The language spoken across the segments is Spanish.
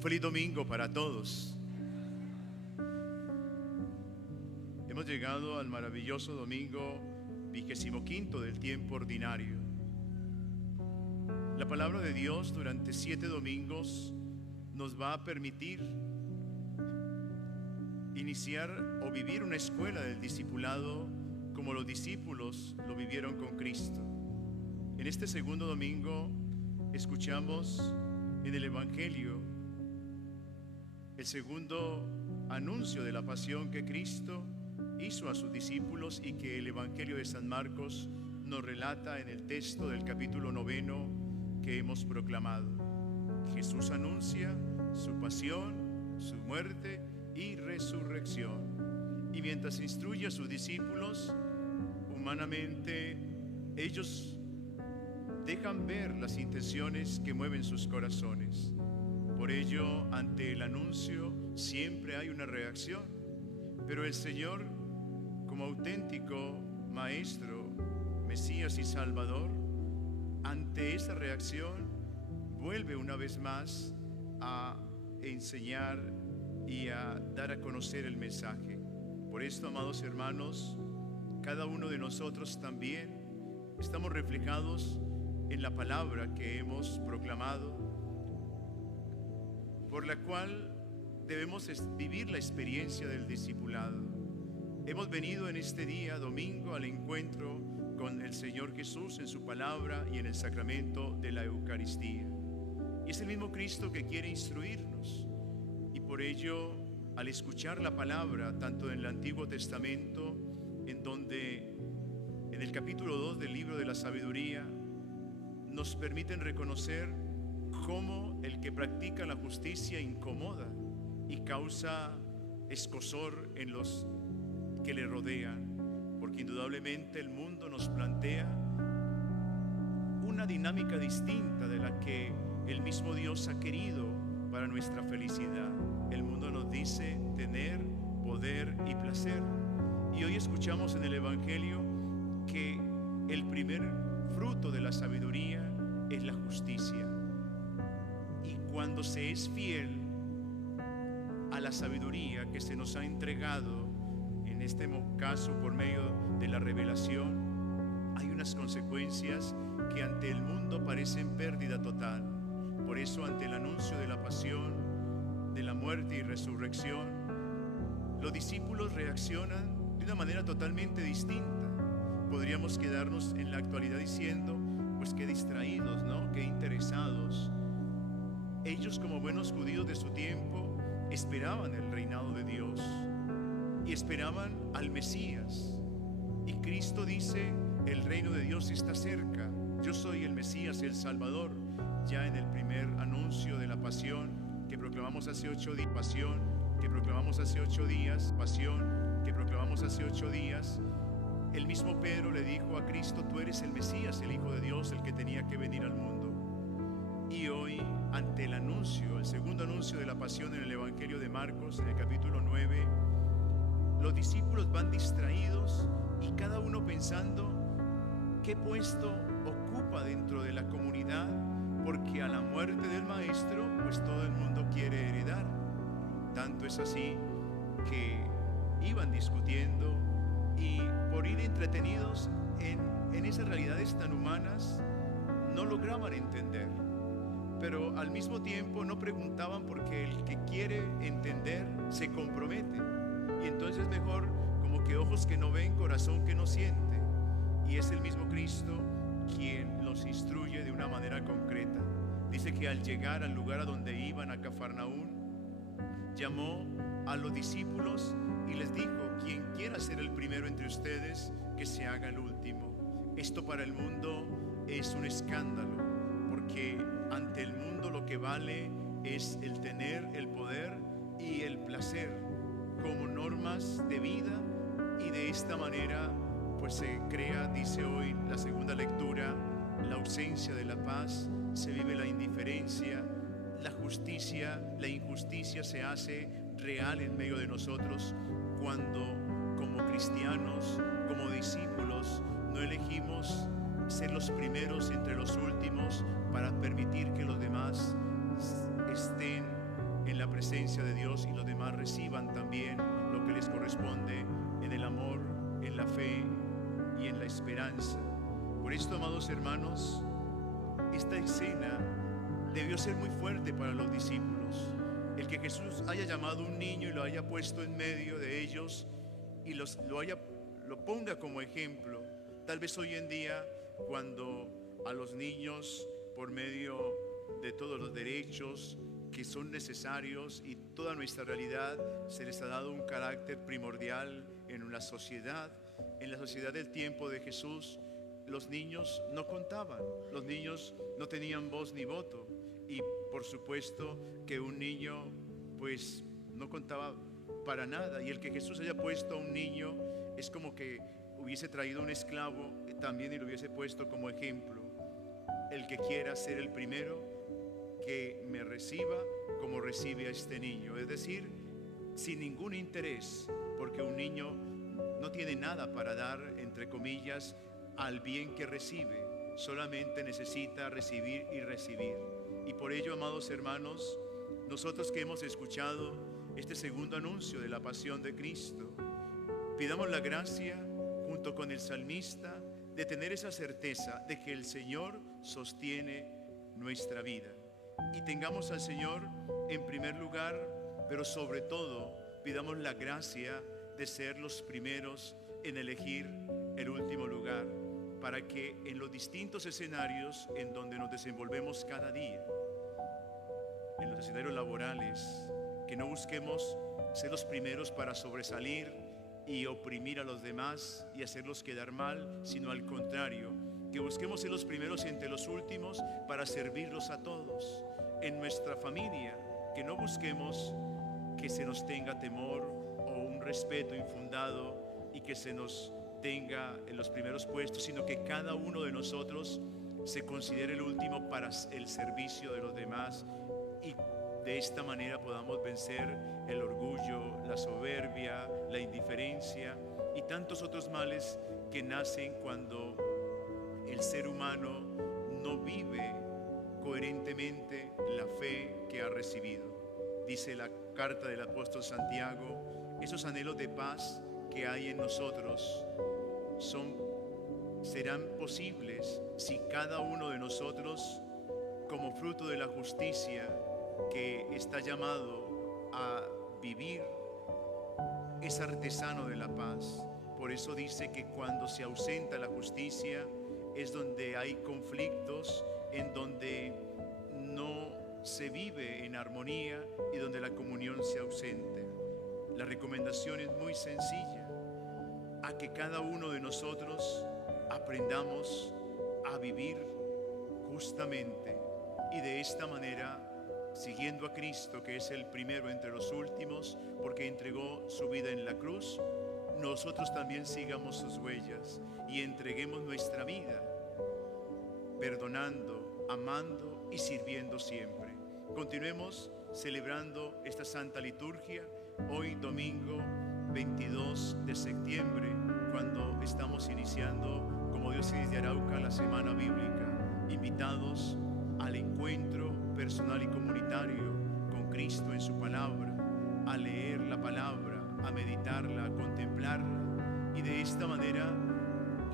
Feliz domingo para todos. Hemos llegado al maravilloso domingo 25 del tiempo ordinario. La palabra de Dios durante 7 domingos nos va a permitir iniciar o vivir una escuela del discipulado como los discípulos lo vivieron con Cristo. En este segundo domingo escuchamos en el Evangelio el segundo anuncio de la pasión que Cristo hizo a sus discípulos y que el Evangelio de San Marcos nos relata en el texto del capítulo 9 que hemos proclamado. Jesús anuncia su pasión, su muerte y resurrección. Y mientras instruye a sus discípulos, humanamente ellos dejan ver las intenciones que mueven sus corazones. Por ello, ante el anuncio siempre hay una reacción, pero el Señor, como auténtico Maestro, Mesías y Salvador, ante esa reacción vuelve una vez más a enseñar y a dar a conocer el mensaje. Por esto, amados hermanos, cada uno de nosotros también estamos reflejados en la palabra que hemos proclamado, por la cual debemos vivir la experiencia del discipulado. Hemos venido en este día, domingo, al encuentro con el Señor Jesús en su palabra y en el sacramento de la Eucaristía. Y es el mismo Cristo que quiere instruirnos. Y por ello, al escuchar la palabra, tanto en el Antiguo Testamento, en donde en el capítulo 2 del libro de la sabiduría, nos permiten reconocer cómo el que practica la justicia incomoda y causa escozor en los que le rodean, porque indudablemente el mundo nos plantea una dinámica distinta de la que el mismo Dios ha querido para nuestra felicidad. El mundo nos dice tener, poder y placer. Y hoy escuchamos en el Evangelio que el primer fruto de la sabiduría es la justicia. Y cuando se es fiel a la sabiduría que se nos ha entregado, en este caso por medio de la revelación, hay unas consecuencias que ante el mundo parecen pérdida total. Por eso, ante el anuncio de la pasión, de la muerte y resurrección, los discípulos reaccionan de una manera totalmente distinta. Podríamos quedarnos en la actualidad diciendo, pues qué distraídos, ¿no? Qué interesados. Ellos, como buenos judíos de su tiempo, esperaban el reinado de Dios y esperaban al Mesías. Y Cristo dice, el reino de Dios está cerca. Yo soy el Mesías, el Salvador. Ya en el primer anuncio de la pasión que proclamamos hace 8 días, pasión que proclamamos hace 8 días, pasión que proclamamos hace 8 días, el mismo Pedro le dijo a Cristo, tú eres el Mesías, el Hijo de Dios, el que tenía que venir al mundo. Y hoy, ante el anuncio, el segundo anuncio de la pasión en el Evangelio de Marcos, en el capítulo 9, los discípulos van distraídos y cada uno pensando qué puesto ocupa dentro de la comunidad, porque a la muerte del Maestro, pues todo el mundo quiere heredar. Tanto es así que iban discutiendo y por ir entretenidos en esas realidades tan humanas, no lograban entender. Pero al mismo tiempo no preguntaban, porque el que quiere entender se compromete. Y entonces mejor como que ojos que no ven, corazón que no siente. Y es el mismo Cristo quien los instruye de una manera concreta. Dice que al llegar al lugar a donde iban, a Cafarnaún, llamó a los discípulos y les dijo, quien quiera ser el primero entre ustedes, que se haga el último. Esto para el mundo es un escándalo, porque ante el mundo lo que vale es el tener el poder y el placer como normas de vida, y de esta manera pues se crea, dice hoy la segunda lectura, la ausencia de la paz, se vive la indiferencia, la justicia, la injusticia se hace real en medio de nosotros cuando como cristianos, como discípulos, no elegimos ser los primeros entre los últimos para permitir que los demás estén presencia de Dios y los demás reciban también lo que les corresponde en el amor, en la fe y en la esperanza. Por esto, amados hermanos, esta escena debió ser muy fuerte para los discípulos. El que Jesús haya llamado un niño y lo haya puesto en medio de ellos y lo ponga como ejemplo. Tal vez hoy en día, cuando a los niños, por medio de todos los derechos que son necesarios y toda nuestra realidad, se les ha dado un carácter primordial en la sociedad del tiempo de Jesús, los niños no contaban, los niños no tenían voz ni voto, y por supuesto que un niño pues no contaba para nada. Y el que Jesús haya puesto a un niño es como que hubiese traído un esclavo también y lo hubiese puesto como ejemplo. El que quiera ser el primero, que me reciba como recibe a este niño. Es decir, sin ningún interés, porque un niño no tiene nada para dar, entre comillas, al bien que recibe. Solamente necesita recibir y recibir. Y por ello, amados hermanos, nosotros que hemos escuchado este segundo anuncio de la pasión de Cristo, pidamos la gracia, junto con el salmista, de tener esa certeza de que el Señor sostiene nuestra vida. Y tengamos al Señor en primer lugar, pero sobre todo pidamos la gracia de ser los primeros en elegir el último lugar, para que en los distintos escenarios en donde nos desenvolvemos cada día, en los escenarios laborales, que no busquemos ser los primeros para sobresalir y oprimir a los demás y hacerlos quedar mal, sino al contrario, que busquemos ser los primeros entre los últimos para servirlos a todos. En nuestra familia, que no busquemos que se nos tenga temor o un respeto infundado y que se nos tenga en los primeros puestos, sino que cada uno de nosotros se considere el último para el servicio de los demás, y de esta manera podamos vencer el orgullo, la soberbia, la indiferencia y tantos otros males que nacen cuando el ser humano no vive coherentemente la fe que ha recibido. Dice la carta del apóstol Santiago, esos anhelos de paz que hay en nosotros serán posibles si cada uno de nosotros, como fruto de la justicia que está llamado a vivir, es artesano de la paz. Por eso dice que cuando se ausenta la justicia es donde hay conflictos, en donde no se vive en armonía y donde la comunión se ausente. La recomendación es muy sencilla: a que cada uno de nosotros aprendamos a vivir justamente, y de esta manera, siguiendo a Cristo, que es el primero entre los últimos, porque entregó su vida en la cruz, nosotros también sigamos sus huellas y entreguemos nuestra vida, perdonando, amando y sirviendo siempre. Continuemos celebrando esta Santa Liturgia hoy domingo 22 de septiembre, cuando estamos iniciando como Diócesis de Arauca la Semana Bíblica, invitados al encuentro personal y comunitario con Cristo en su palabra, a leer la palabra, a meditarla, a contemplarla, y de esta manera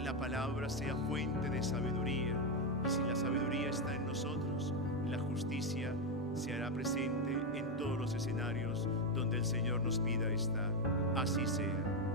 la palabra sea fuente de sabiduría. Y si la sabiduría está en nosotros, la justicia se hará presente en todos los escenarios donde el Señor nos pida estar. Así sea.